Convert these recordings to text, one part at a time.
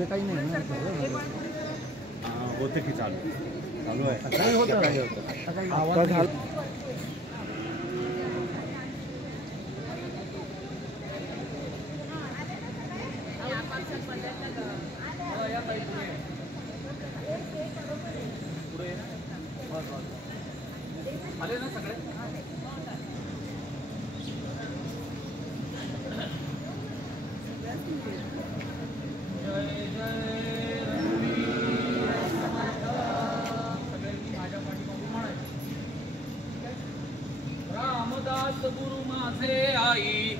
इथे काही नाही ना होते की चालू चालू आहे काय होतं आता काही आवाज झाला आले ना सगळे रामदास गुरु माझे आई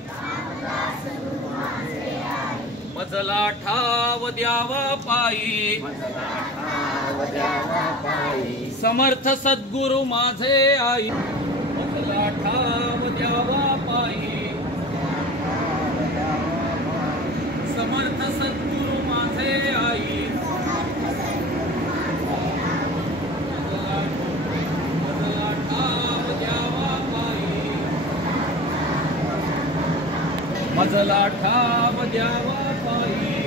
मजला ठाव द्यावा पायी समर्थ सद्गुरु माझे आई मजला ठाव द्यावा पायी समर्थ सद्गुरु माझे आई मजला ठाव द्यावा पायी मजला ठाव द्यावा पायी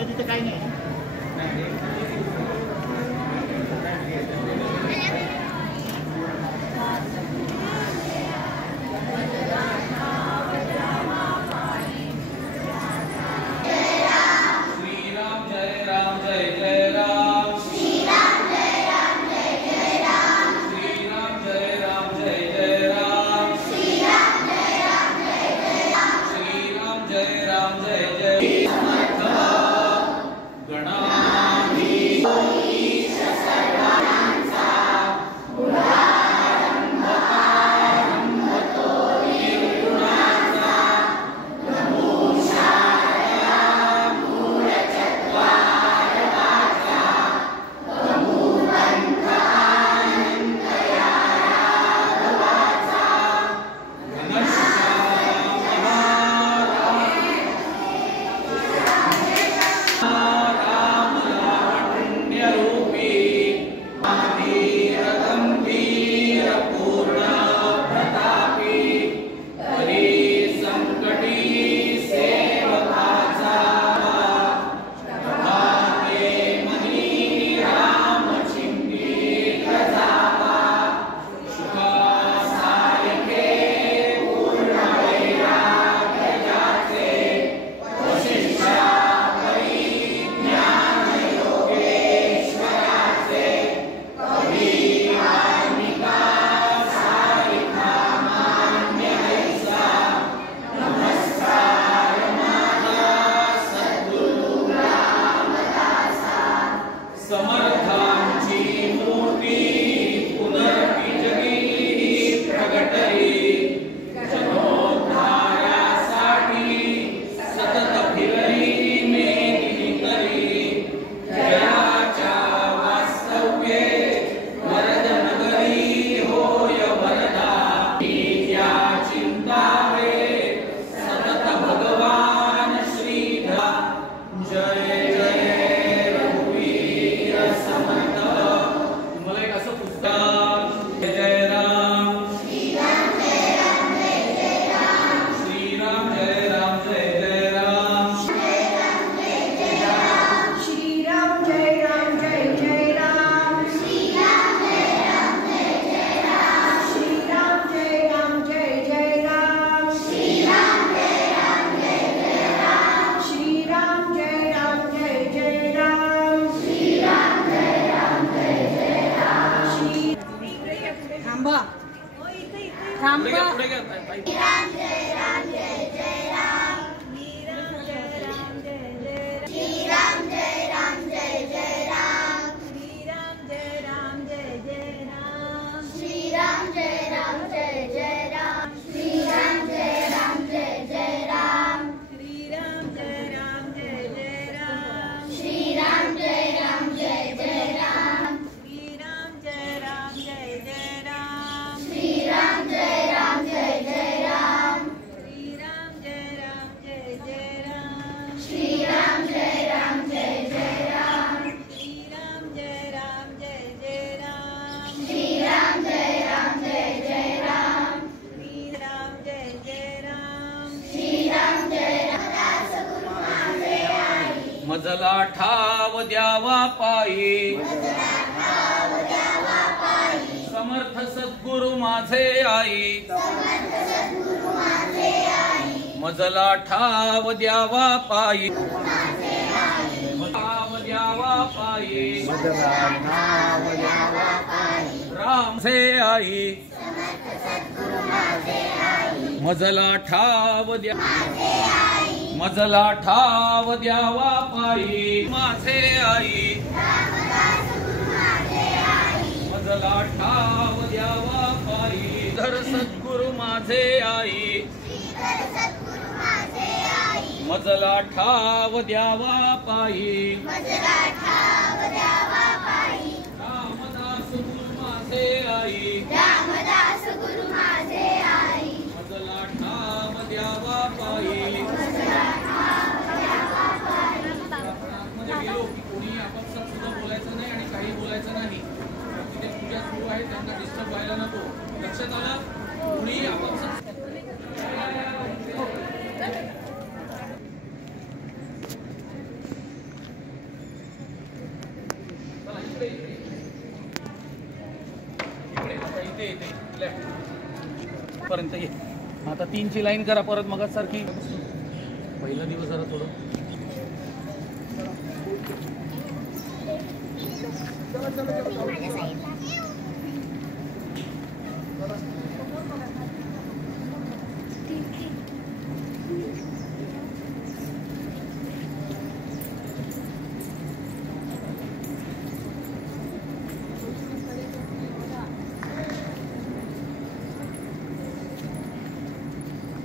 तिथे काही नाही जय राम जय जय मजला ठाव द्यावा पायी समर्थ सद्गुरु माझे आई मजला ठाव द्यावा पायी ठाव द्यावा पायी राम से आई मजला ठाव द्या मजला ठाव द्यावा पायी माझे आई मजला ठाव द्यावा पायी धर सद्गुरु माझे आई मजला ठाव द्यावा पायी रामदास गुरु माझे आई मजला ठाव द्यावा पायी मध्ये गेलो की कोणी आपापसात सुद्धा बोलायचं नाही आणि काही बोलायचं नाही. तिथे पूजा सुरू आहे त्यांना डिस्टर्ब व्हायला नको. लक्षात आलं? कोणी आपापसात पर्यंत ये. आता 3ची लाईन करा परत मग सारखी. पहिला दिवस जरा थोडं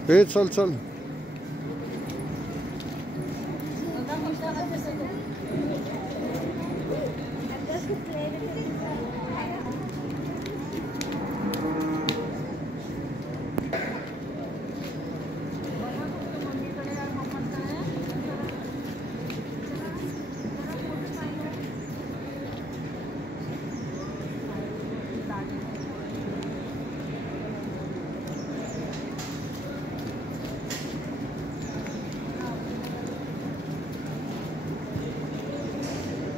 हे चल चल